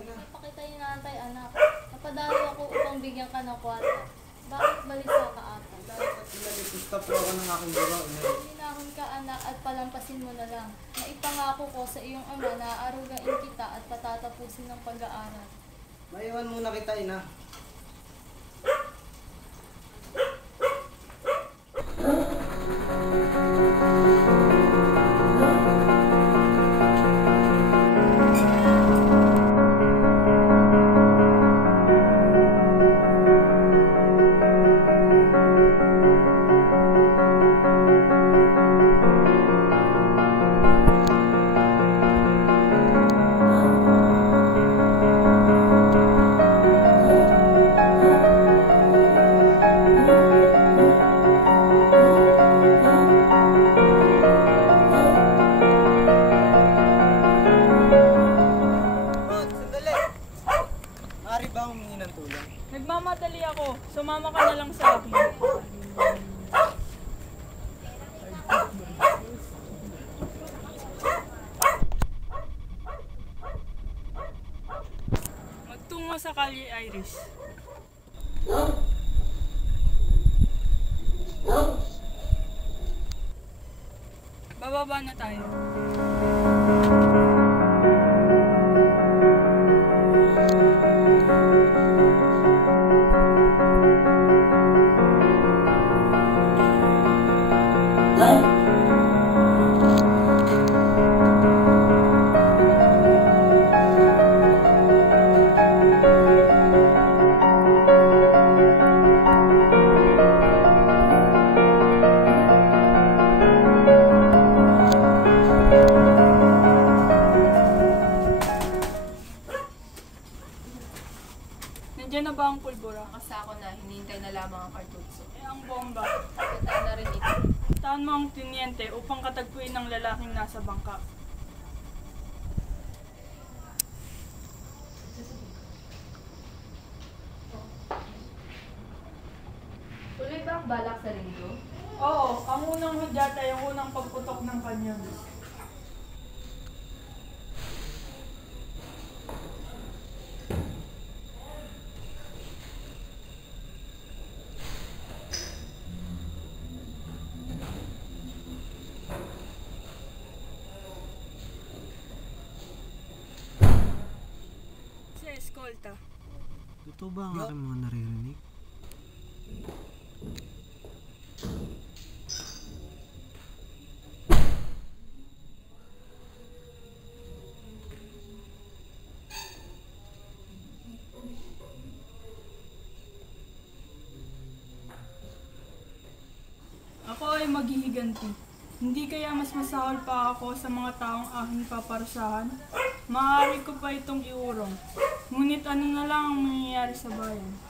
ina. Hindi pa kita hinahantay, anak. Napadalo ako upang bigyan ka ng kwarta. Bakit balisa ka ata? Dapat pinag-stop po ako ng aking guro, ina. Hinahon ka, anak, at palampasin mo na lang. Naipangako ko sa iyong ama na aarugain kita at patatapusin ng pag-aaral. Maiwan muna kita, ina. Nagmamadali ako. Sumama ka na lang sa akin. Magtungo sa Kalye Iris. Bababa na tayo. Nandiyan na ba ang pulbura? Nakasako na, hinihintay na lamang ang kartutso. Eh, ang bomba. Kataan na rin ito. Taan mo ang tinyente upang katagpuin ng lalaking nasa bangka. Tuloy ba ang balak sa linggo? Oo, ang unang hudyat ay ang unang pagputok ng kanyang. Sa eskolta. Totoo ba ang aking mga naririnig? Ako ay maghihiganti. Hindi kaya mas masahol pa ako sa mga taong aking paparusahan? Maaari ko pa itong iurong. Ngunit ano na lang ang mangyayari sa bayan?